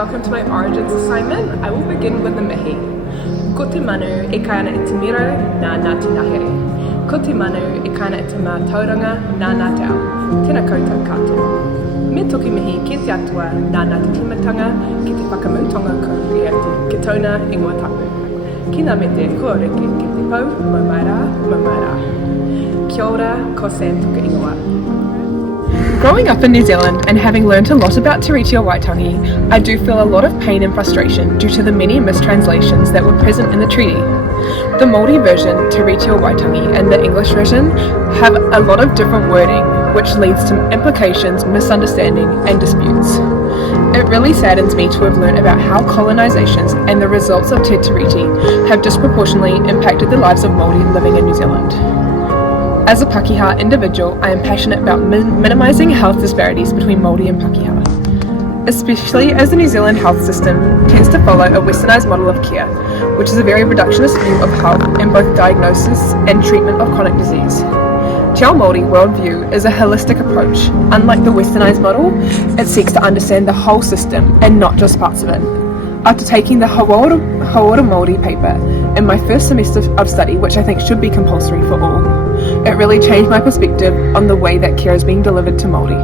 welcome to my Origins assignment. I will begin with the mihi. Ko te manu e kaina i te miro nā Ngāti Ngahere. Ko te manu e kaina i te mātauranga nā Ngāti Ao. Tēnā koutou katoa. Me toki mihi ki te atua nā Ngāti Timatanga ki te whakamūtonga ko i te tona ingoa tapu. Ki ngā mete kua reke ki te pau, mau mai rā, mau mai rā. Kia ora, ko Sam tuka ingoa. Growing up in New Zealand and having learnt a lot about Te Reti o Waitangi, I do feel a lot of pain and frustration due to the many mistranslations that were present in the treaty. The Māori version, Te Reti o Waitangi, and the English version have a lot of different wording, which leads to implications, misunderstanding and disputes. It really saddens me to have learnt about how colonisations and the results of Te Reti have disproportionately impacted the lives of Māori living in New Zealand. As a Pākehā individual, I am passionate about minimising health disparities between Māori and Pākehā, especially as the New Zealand health system tends to follow a westernised model of care, which is a very reductionist view of health in both diagnosis and treatment of chronic disease. Te Ao Māori worldview is a holistic approach. Unlike the westernised model, it seeks to understand the whole system and not just parts of it. After taking the Hauora Māori paper in my first semester of study, which I think should be compulsory for all, it really changed my perspective on the way that care is being delivered to Māori.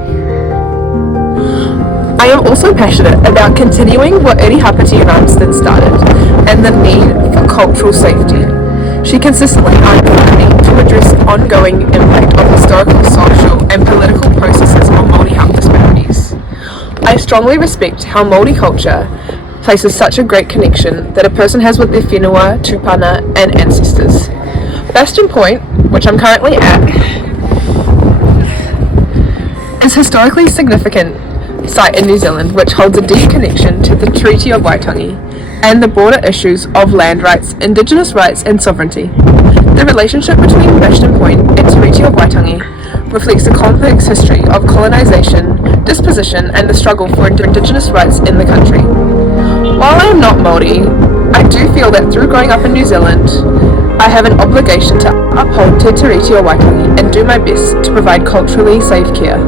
I am also passionate about continuing what Eri Hapati Ramsden started and the need for cultural safety. She consistently argued the need to address the ongoing impact of historical, social and political processes on Māori health disparities. I strongly respect how Māori culture places such a great connection that a person has with their whenua, tupana and ancestors. Bastion Point, which I'm currently at, is a historically significant site in New Zealand which holds a deep connection to the Treaty of Waitangi and the broader issues of land rights, indigenous rights and sovereignty. The relationship between Bastion Point and Te Reti of Waitangi reflects a complex history of colonisation, dispossession and the struggle for indigenous rights in the country. While I am not Māori, I do feel that through growing up in New Zealand, I have an obligation to uphold Te Reti o Waitangi and do my best to provide culturally safe care.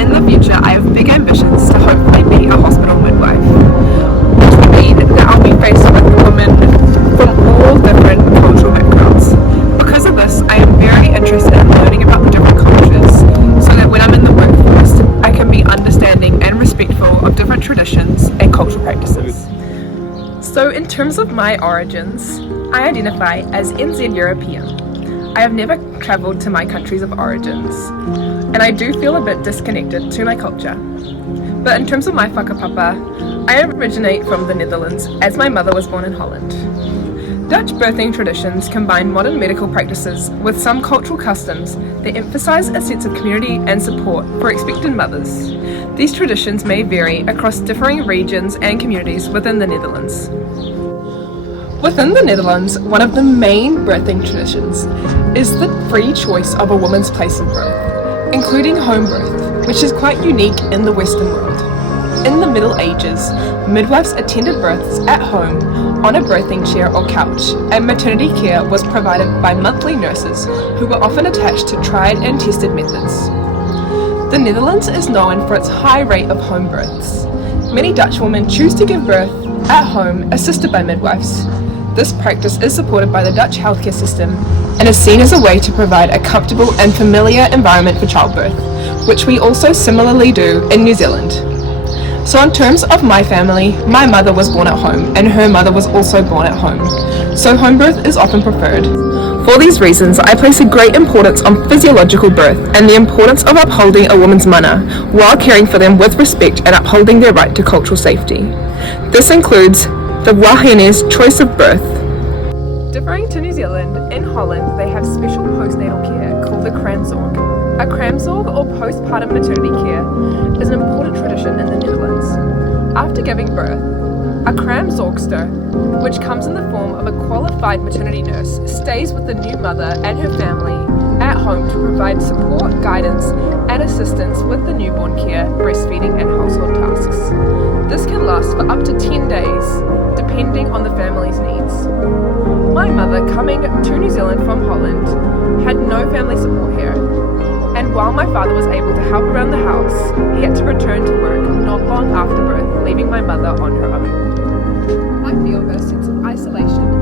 In the future, I have big ambitions to hopefully be a hospital midwife, which will mean that I'll be faced with women from all different cultural backgrounds. Because of this, I am very interested in learning about the different cultures, so that when I'm in the workforce, I can be understanding and respectful of different traditions and cultural practices. So in terms of my origins, I identify as NZ European. I have never travelled to my countries of origins, and I do feel a bit disconnected to my culture. But in terms of my whakapapa, I originate from the Netherlands as my mother was born in Holland. Dutch birthing traditions combine modern medical practices with some cultural customs that emphasise a sense of community and support for expectant mothers. These traditions may vary across differing regions and communities within the Netherlands. Within the Netherlands, one of the main birthing traditions is the free choice of a woman's place of birth, including home birth, which is quite unique in the Western world. In the Middle Ages, midwives attended births at home on a birthing chair or couch, and maternity care was provided by monthly nurses who were often attached to tried and tested methods. The Netherlands is known for its high rate of home births. Many Dutch women choose to give birth at home assisted by midwives. This practice is supported by the Dutch healthcare system and is seen as a way to provide a comfortable and familiar environment for childbirth, which we also similarly do in New Zealand. So in terms of my family, my mother was born at home and her mother was also born at home. So home birth is often preferred. For these reasons, I place a great importance on physiological birth and the importance of upholding a woman's mana while caring for them with respect and upholding their right to cultural safety. This includes the Wahene's choice of birth. Differing to New Zealand, in Holland they have special postnatal care called the kraamzorg. A kraamzorg or postpartum maternity care is an important tradition in the Netherlands. After giving birth, a kraamzorgster, which comes in the form of a qualified maternity nurse, stays with the new mother and her family at home to provide support, guidance and assistance with the newborn care, breastfeeding and household tasks. This can last for up to 10 days, depending on the family's needs. My mother, coming to New Zealand from Holland, had no family support here, and while my father was able to help around the house, he had to return to work not long after birth, leaving my mother on her own. I feel a sense of isolation